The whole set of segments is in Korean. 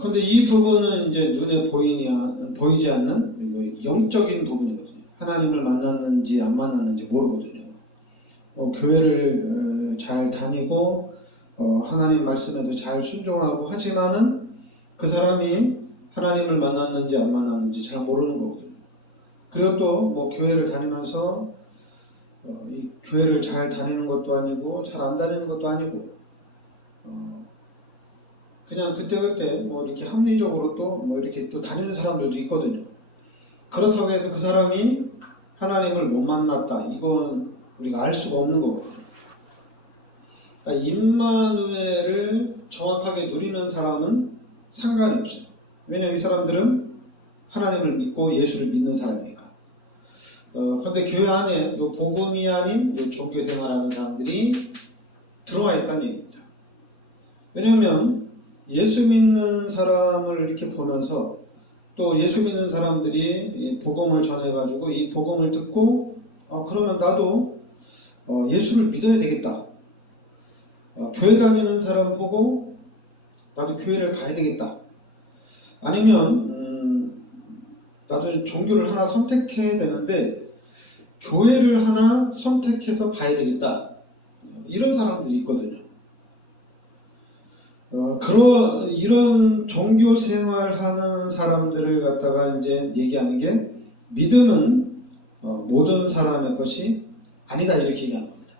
근데 이 부분은 이제 눈에 보이지 않는 영적인 부분이거든요. 하나님을 만났는지 안 만났는지 모르거든요. 교회를 잘 다니고 하나님 말씀에도 잘 순종하고 하지만은 그 사람이 하나님을 만났는지 안 만났는지 잘 모르는 거거든요. 그리고 또 뭐 교회를 다니면서 이 교회를 잘 다니는 것도 아니고 잘 안 다니는 것도 아니고 그냥 그때그때 뭐 이렇게 합리적으로 또 뭐 이렇게 또 다니는 사람들도 있거든요. 그렇다고 해서 그 사람이 하나님을 못 만났다, 이건 우리가 알 수가 없는 거거든요. 그러니까 임마누엘을 정확하게 누리는 사람은 상관이 없어요. 왜냐하면 이 사람들은 하나님을 믿고 예수를 믿는 사람이니까. 그런데 교회 안에 요 복음이 아닌 요 종교생활하는 사람들이 들어와 있다는 얘기입니다. 왜냐하면 예수 믿는 사람을 이렇게 보면서 또 예수 믿는 사람들이 복음을 전해가지고 이 복음을 듣고 그러면 나도 예수를 믿어야 되겠다. 교회 다니는 사람 보고 나도 교회를 가야 되겠다. 아니면 나도 종교를 하나 선택해야 되는데 교회를 하나 선택해서 가야 되겠다. 이런 사람들이 있거든요. 이런 종교 생활하는 사람들을 갖다가 이제 얘기하는 게 믿음은 모든 사람의 것이 아니다, 이렇게 얘기하는 겁니다.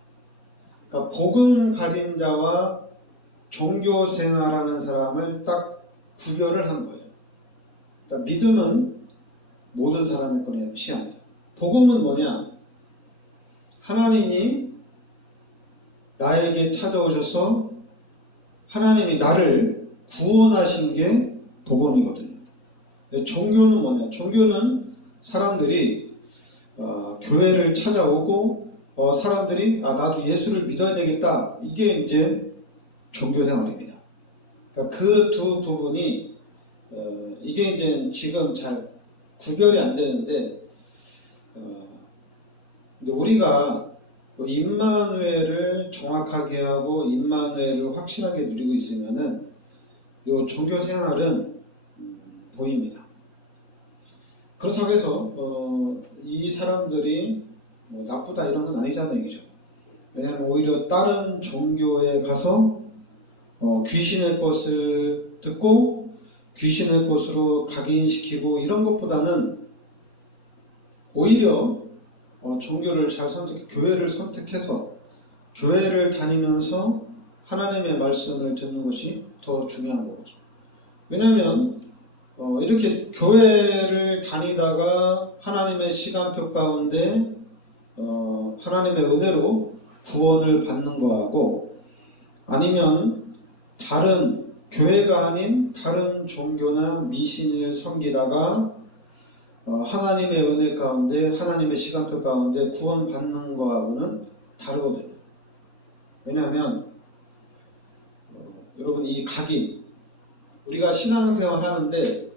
그러니까 복음 가진 자와 종교 생활하는 사람을 딱 구별을 한 거예요. 그러니까 믿음은 모든 사람의 것이 아니다. 복음은 뭐냐? 하나님이 나에게 찾아오셔서 하나님이 나를 구원하신 게 복음이거든요. 종교는 뭐냐? 종교는 사람들이 교회를 찾아오고 사람들이 나도 예수를 믿어야 되겠다. 이게 이제 종교생활입니다. 그러니까 그 두 부분이 이게 이제 지금 잘 구별이 안 되는데 근데 우리가 임마누엘을 정확하게 하고 임마누엘을 확실하게 누리고 있으면은 이 종교 생활은 보입니다. 그렇다고 해서 이 사람들이 뭐 나쁘다 이런 건 아니잖아요, 이죠. 왜냐하면 오히려 다른 종교에 가서 귀신의 것을 듣고 귀신의 것으로 각인시키고 이런 것보다는 오히려 종교를 잘 교회를 선택해서 교회를 다니면서 하나님의 말씀을 듣는 것이 더 중요한 거죠. 왜냐하면 이렇게 교회를 다니다가 하나님의 시간표 가운데 하나님의 은혜로 구원을 받는 거하고 아니면 다른 교회가 아닌 다른 종교나 미신을 섬기다가 하나님의 은혜 가운데 하나님의 시간표 가운데 구원받는 거하고는 다르거든요. 왜냐하면 여러분 이 각인, 우리가 신앙생활 하는데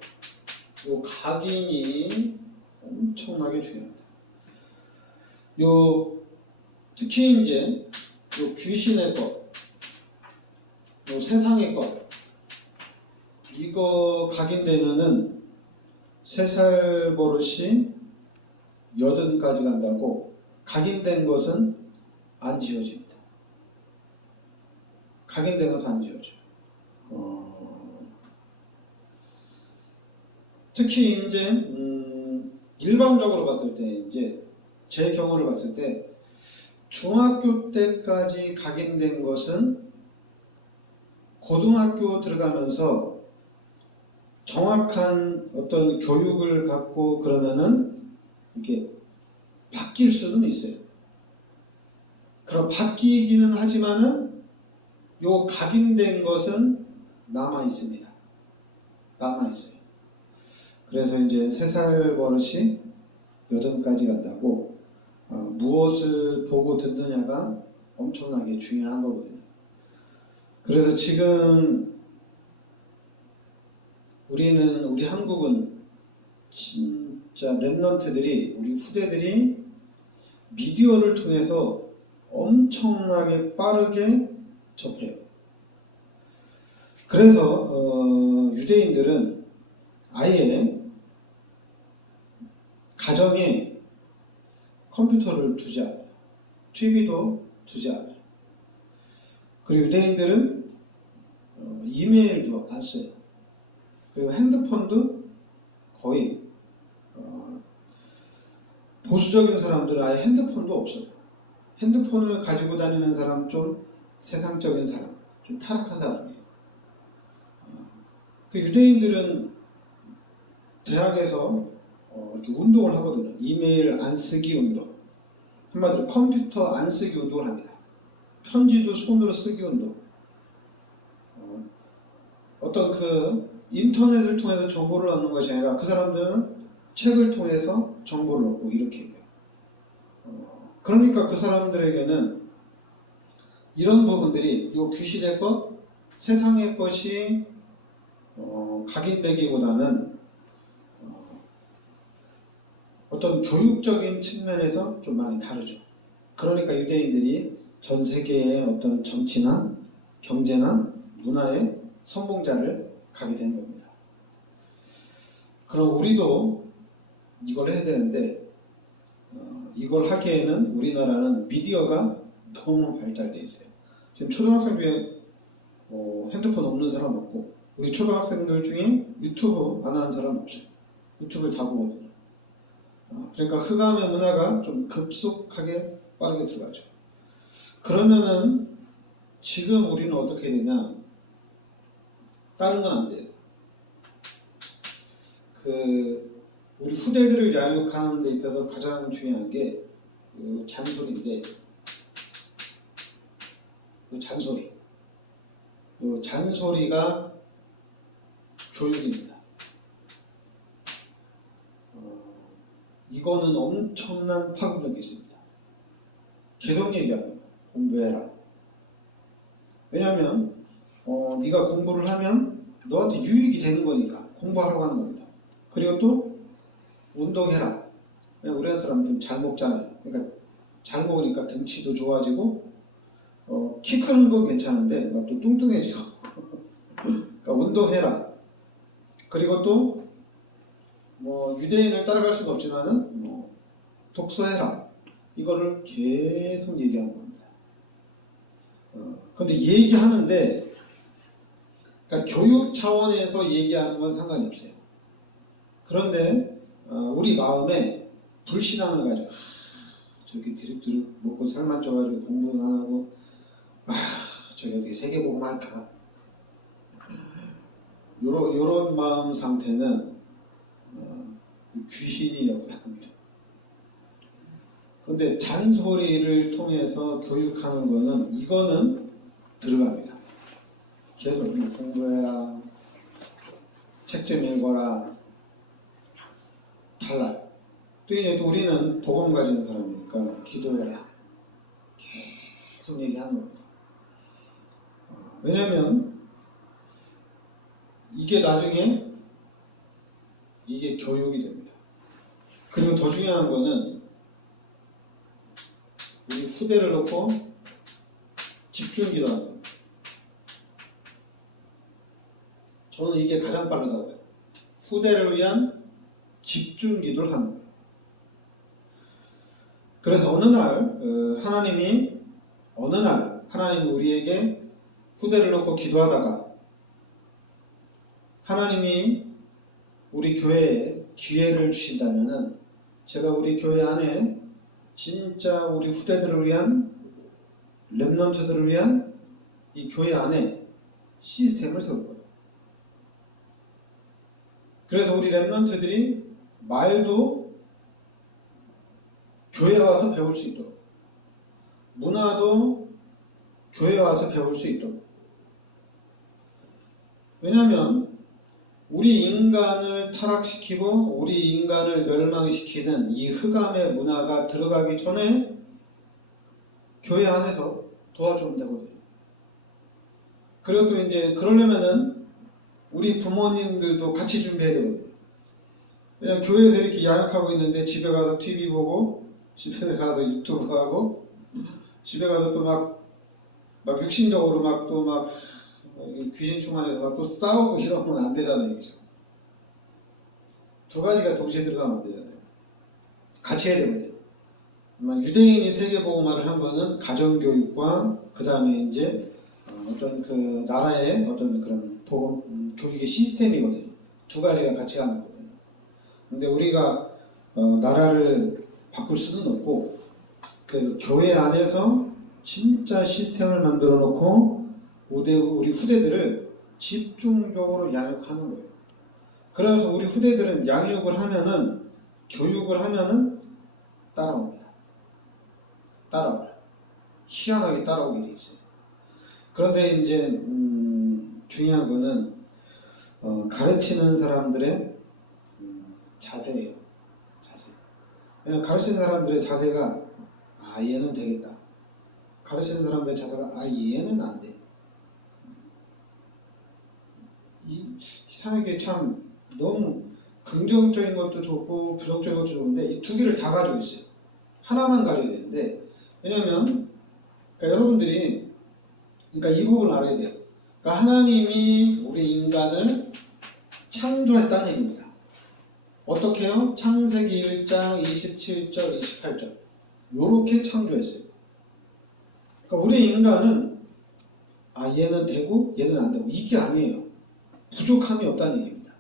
이 각인이 엄청나게 중요합니다. 특히 이제 귀신의 것, 세상의 것, 이거 각인되면은 3살 버릇이 80까지 간다고 각인된 것은 안 지워집니다. 각인된 것은 안 지워져요. 특히 이제 일반적으로 봤을 때 이제 제 경우를 봤을 때 중학교 때까지 각인된 것은 고등학교 들어가면서 정확한 어떤 교육을 받고 그러면은 이게 바뀔 수는 있어요. 그럼 바뀌기는 하지만은 요 각인된 것은 남아 있습니다. 남아 있어요. 그래서 이제 3살 버릇이 80까지 간다고 무엇을 보고 듣느냐가 엄청나게 중요한 거거든요. 그래서 지금 우리 한국은 진짜 랩런트들이, 우리 후대들이 미디어를 통해서 엄청나게 빠르게 접해요. 그래서 유대인들은 아예 가정에 컴퓨터를 두지 않아요. TV도 두지 않아요. 그리고 유대인들은 이메일도 안 써요. 그리고 핸드폰도 거의 보수적인 사람들은 아예 핸드폰도 없어요. 핸드폰을 가지고 다니는 사람은 좀 세상적인 사람, 좀 타락한 사람이에요. 그 유대인들은 대학에서 이렇게 운동을 하거든요. 이메일 안 쓰기 운동. 한마디로 컴퓨터 안 쓰기 운동을 합니다. 편지도 손으로 쓰기 운동. 어떤 그 인터넷을 통해서 정보를 얻는 것이 아니라 그 사람들은 책을 통해서 정보를 얻고 이렇게 해요. 그러니까 그 사람들에게는 이런 부분들이 요 귀신의 것, 세상의 것이 각인되기보다는 어떤 교육적인 측면에서 좀 많이 다르죠. 그러니까 유대인들이 전 세계의 어떤 정치나 경제나 문화의 선봉자를 가게 되는 겁니다. 그럼 우리도 이걸 해야 되는데 이걸 하기에는 우리나라는 미디어가 너무 발달되어 있어요. 지금 초등학생 중에 핸드폰 없는 사람 없고 우리 초등학생들 중에 유튜브 안 하는 사람 없어요. 유튜브를 다 보거든요. 그러니까 흑암의 문화가 좀 급속하게 빠르게 들어가죠. 그러면은 지금 우리는 어떻게 되냐? 다른 건 안 돼요. 우리 후대들을 양육하는 데 있어서 가장 중요한 게 잔소리인데, 잔소리가 교육입니다. 이거는 엄청난 파급력이 있습니다. 계속 얘기하는 거예요. 공부해라. 왜냐하면 네가 공부를 하면 너한테 유익이 되는 거니까 공부하라고 하는 겁니다. 그리고 또 운동해라. 우리나라 사람들은 잘 먹잖아요. 그러니까 잘 먹으니까 등치도 좋아지고 키 크는 건 괜찮은데 또 뚱뚱해지고 그러니까 운동해라. 그리고 또 유대인을 따라갈 수는 없지만은 독서해라. 이거를 계속 얘기하는 겁니다. 그런데 얘기하는데 그러니까 교육 차원에서 얘기하는 건 상관이 없어요. 그런데 우리 마음에 불신앙을 가지고 저렇게 드륵드륵 먹고 살만 쪄가지고 공부는 안 하고 저기 어떻게 세계복음 할까 요런 마음 상태는 귀신이 역사합니다. 그런데 잔소리를 통해서 교육하는 거는 이거는 들어갑니다. 계속 공부해라, 책 좀 읽어라, 달라요. 또 이제 우리는 복음 가진 사람이니까 기도해라. 계속 얘기하는 겁니다. 왜냐하면 이게 나중에 이게 교육이 됩니다. 그리고 더 중요한 거는 우리 후대를 놓고 집중 기도하는 겁니다. 저는 이게 가장 빠르다고 봐요. 후대를 위한 집중 기도를 하는 거예요. 그래서 어느 날 하나님이 우리에게 후대를 놓고 기도하다가 하나님이 우리 교회에 기회를 주신다면은 제가 우리 교회 안에 진짜 우리 후대들을 위한 렘넌트들을 위한 이 교회 안에 시스템을 세울 거예요. 그래서 우리 렘넌트들이 말도 교회에 와서 배울 수 있도록, 문화도 교회에 와서 배울 수 있도록. 왜냐하면 우리 인간을 타락시키고 우리 인간을 멸망시키는 이 흑암의 문화가 들어가기 전에 교회 안에서 도와주면 되거든요. 그리고 또 이제 그러려면은 우리 부모님들도 같이 준비해야 되거든요. 그냥 교회에서 이렇게 양육하고 있는데 집에 가서 TV 보고 집에 가서 유튜브 하고 집에 가서 또 막 육신적으로 귀신 충만해서 막 또 싸우고 이러면 안 되잖아요. 그죠? 두 가지가 동시에 들어가면 안 되잖아요. 같이 해야 되거든요. 유대인이 세계복음화를 한 거는 가정교육과 그 다음에 이제 어떤 그 나라의 어떤 그런 복음 교육의 시스템이거든요. 두 가지가 같이 가는 거거든요. 근데 우리가 나라를 바꿀 수는 없고, 그래서 교회 안에서 진짜 시스템을 만들어 놓고 우리 후대들을 집중적으로 양육하는 거예요. 그래서 우리 후대들은 양육을 하면은, 교육을 하면은 따라옵니다. 따라와요. 희한하게 따라오게 돼 있어요. 그런데 이제 중요한 거는 가르치는 사람들의 자세예요. 자세. 왜냐면 가르치는 사람들의 자세가 얘는 되겠다. 가르치는 사람들의 자세가 얘는 안 돼. 이상하게 참 너무 긍정적인 것도 좋고 부정적인 것도 좋은데 이 두 개를 다 가지고 있어요. 하나만 가져야 되는데, 왜냐면 그러니까 여러분들이 이 부분을 알아야 돼요. 그러니까 하나님이 우리 인간을 창조했다는 얘기입니다. 어떻게요? 창세기 1장 27절 28절 요렇게 창조했어요. 그러니까 우리 인간은 얘는 되고 얘는 안 되고 이게 아니에요. 부족함이 없다는 얘기입니다.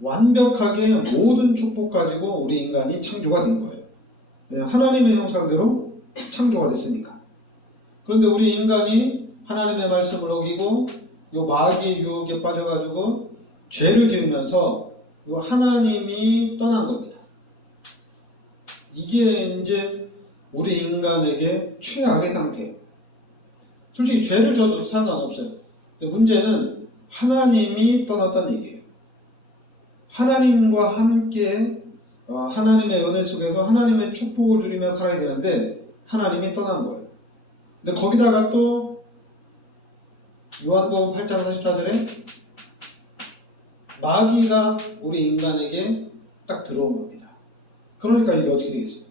완벽하게 모든 축복 가지고 우리 인간이 창조가 된 거예요. 하나님의 형상대로 창조가 됐으니까. 그런데 우리 인간이 하나님의 말씀을 어기고 요 마귀의 유혹에 빠져가지고 죄를 지으면서 요 하나님이 떠난 겁니다. 이게 이제 우리 인간에게 최악의 상태예요. 솔직히 죄를 져도 상관없어요. 근데 문제는 하나님이 떠났다는 얘기예요. 하나님과 함께 하나님의 은혜 속에서 하나님의 축복을 누리며 살아야 되는데 하나님이 떠난 거예요. 근데 거기다가 또 요한복음 8장 44절에 마귀가 우리 인간에게 딱 들어온 겁니다. 그러니까 이게 어떻게 되겠어요?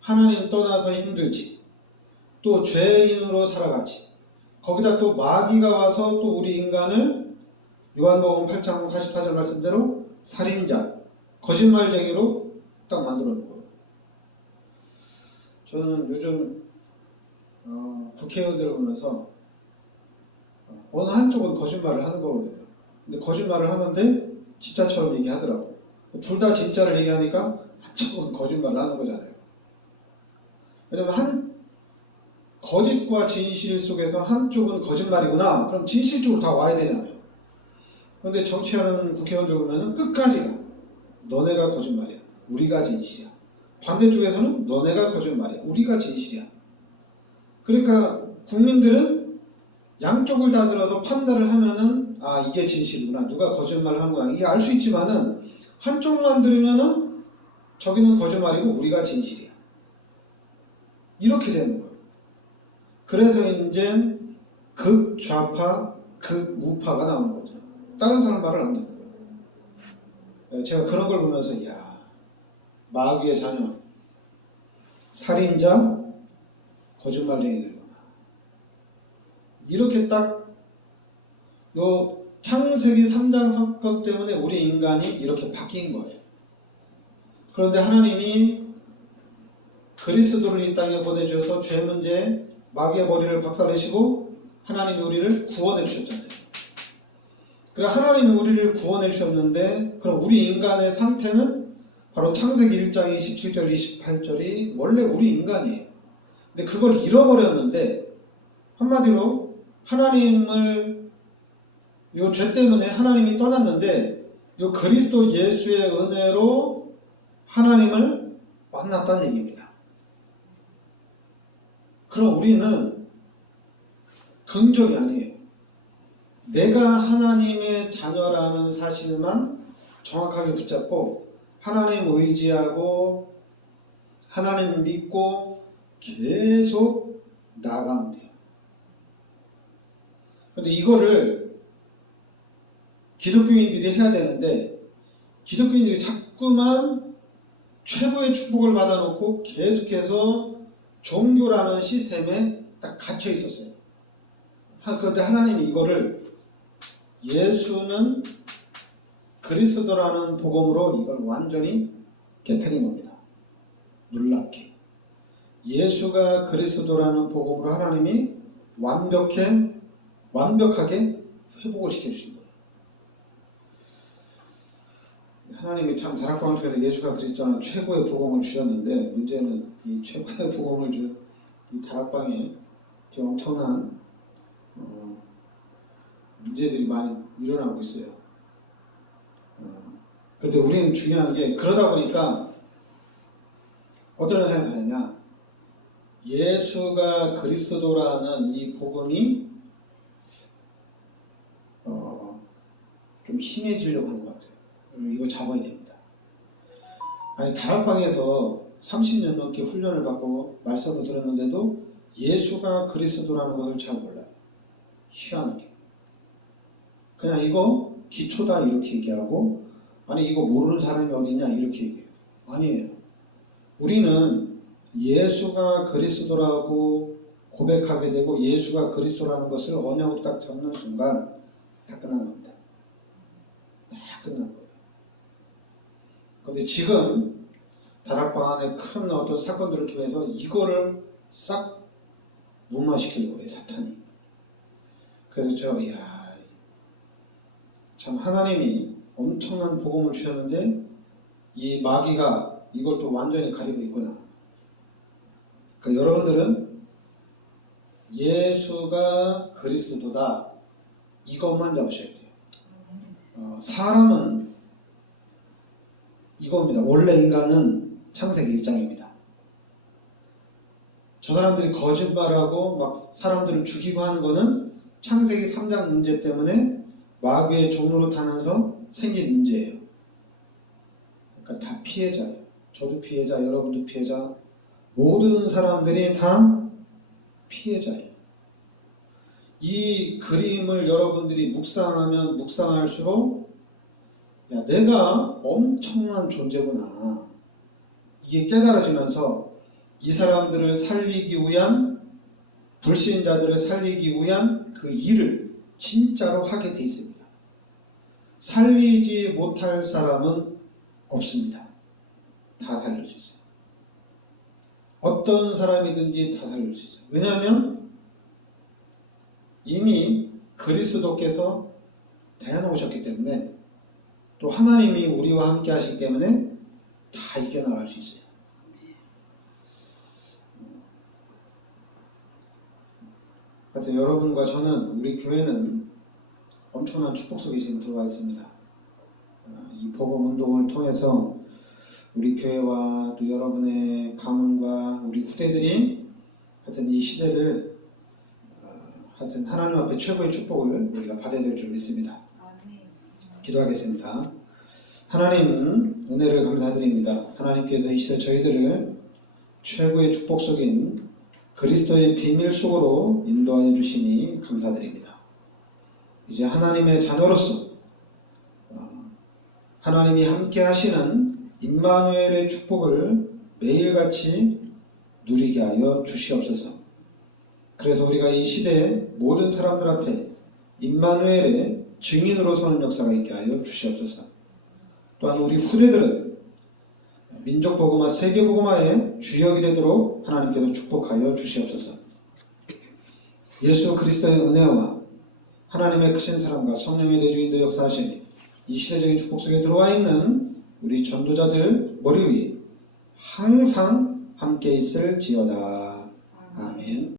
하나님 떠나서 힘들지, 또 죄인으로 살아가지, 거기다 또 마귀가 와서 또 우리 인간을 요한복음 8장 44절 말씀대로 살인자, 거짓말쟁이로 딱 만들어 놓은 거예요. 저는 요즘 국회의원들을 보면서 어느 한쪽은 거짓말을 하는 거거든요. 근데 거짓말을 하는데 진짜처럼 얘기하더라고요. 둘 다 진짜를 얘기하니까 한쪽은 거짓말을 하는 거잖아요. 왜냐면 거짓과 진실 속에서 한쪽은 거짓말이구나. 그럼 진실 쪽으로 다 와야 되잖아요. 그런데 정치하는 국회의원들 보면은 끝까지가 너네가 거짓말이야. 우리가 진실이야. 반대쪽에서는 너네가 거짓말이야. 우리가 진실이야. 그러니까 국민들은 양쪽을 다 들어서 판단을 하면은 이게 진실이구나. 누가 거짓말을 하는구나. 이게 알 수 있지만은 한쪽만 들으면은 저기는 거짓말이고 우리가 진실이야. 이렇게 되는 거예요. 그래서 이제 극좌파, 극우파가 나오는 거죠. 다른 사람 말을 안 듣는 거예요. 제가 그런 걸 보면서 마귀의 자녀, 살인자, 거짓말쟁이들이구나. 이렇게 딱 요 창세기 3장 사건 때문에 우리 인간이 이렇게 바뀐 거예요. 그런데 하나님이 그리스도를 이 땅에 보내주셔서 죄 문제, 마귀의 머리를 박살내시고 하나님이 우리를 구원해 주셨잖아요. 그래 하나님이 우리를 구원해 주셨는데 그럼 우리 인간의 상태는 바로 창세기 1장 27절 28절이 원래 우리 인간이에요. 근데 그걸 잃어버렸는데 한마디로 하나님을 요 죄 때문에 하나님이 떠났는데 요 그리스도 예수의 은혜로 하나님을 만났다는 얘기입니다. 그럼 우리는 긍정이 아니에요. 내가 하나님의 자녀라는 사실만 정확하게 붙잡고 하나님 의지하고 하나님 믿고 계속 나아가면 돼요. 그런데 이거를 기독교인들이 해야 되는데 기독교인들이 자꾸만 최고의 축복을 받아놓고 계속해서 종교라는 시스템에 딱 갇혀 있었어요. 그런데 하나님이 이거를 예수는 그리스도라는 복음으로 이걸 완전히 깨트린 겁니다. 놀랍게. 예수가 그리스도라는 복음으로 하나님이 완벽하게 회복을 시켜주신 거예요. 하나님이 참 다락방을 통해서 예수가 그리스도라는 최고의 복음을 주셨는데, 문제는 이 최고의 복음을 준 이 다락방에 지금 엄청난 문제들이 많이 일어나고 있어요. 그런데 우리는 중요한 게, 그러다 보니까 어떤 생각이 드느냐, 예수가 그리스도라는 이 복음이 좀 힘해지려고 하는 것 같아요. 이거 잡아야 됩니다. 아니, 다락방에서 30년 넘게 훈련을 받고 말씀을 들었는데도 예수가 그리스도라는 것을 잘 몰라요. 희한하게. 그냥 이거 기초다 이렇게 얘기하고, 아니 이거 모르는 사람이 어디냐 이렇게 얘기해요. 아니에요. 우리는 예수가 그리스도라고 고백하게 되고 예수가 그리스도라는 것을 언약으로 딱 잡는 순간 다 끝난 겁니다. 다 끝난 거예요. 그런데 지금 다락방 안에 큰 어떤 사건들을 통해서 이거를 싹 무마시키려고 해요, 사탄이. 그래서 제가 참 하나님이 엄청난 복음을 주셨는데 이 마귀가 이걸 또 완전히 가리고 있구나. 그러니까 여러분들은 예수가 그리스도다 이것만 잡으셔야 돼요. 사람은 이겁니다. 원래 인간은 창세기 1장입니다. 저 사람들이 거짓말하고 막 사람들을 죽이고 하는 거는 창세기 3장 문제 때문에 마귀의 종로로 타면서 생긴 문제예요. 그러니까 다 피해자예요. 저도 피해자, 여러분도 피해자, 모든 사람들이 다 피해자예요. 이 그림을 여러분들이 묵상하면 묵상할수록 내가 엄청난 존재구나. 이게 깨달아지면서 이 사람들을 살리기 위한, 불신자들을 살리기 위한 그 일을 진짜로 하게 돼 있습니다. 살리지 못할 사람은 없습니다. 다 살릴 수 있어요. 어떤 사람이든지 다 살릴 수 있어요. 왜냐하면 이미 그리스도께서 대해놓으셨기 때문에, 또 하나님이 우리와 함께 하시기 때문에 다 이겨나갈 수 있어요. 그래서 여러분과 저는, 우리 교회는 엄청난 축복 속에 지금 들어와 있습니다. 이 복음 운동을 통해서 우리 교회와 또 여러분의 가문과 우리 후대들이 하여튼 이 시대를 하여튼 하나님 앞에 최고의 축복을 우리가 받아야 될 줄 믿습니다. 기도하겠습니다. 하나님, 은혜를 감사드립니다. 하나님께서 이 시대 저희들을 최고의 축복 속인 그리스도의 비밀 속으로 인도하여 주시니 감사드립니다. 이제 하나님의 자녀로서 하나님이 함께 하시는 임마누엘의 축복을 매일같이 누리게 하여 주시옵소서. 그래서 우리가 이 시대의 모든 사람들 앞에 임마누엘의 증인으로 서는 역사가 있게 하여 주시옵소서. 또한 우리 후대들은 민족복음화, 세계복음화의 주역이 되도록 하나님께서 축복하여 주시옵소서. 예수 그리스도의 은혜와 하나님의 크신 사랑과 성령의 내주인도 역사하시니 이 시대적인 축복 속에 들어와 있는 우리 전도자들 머리 위에 항상 함께 있을지어다. 아멘.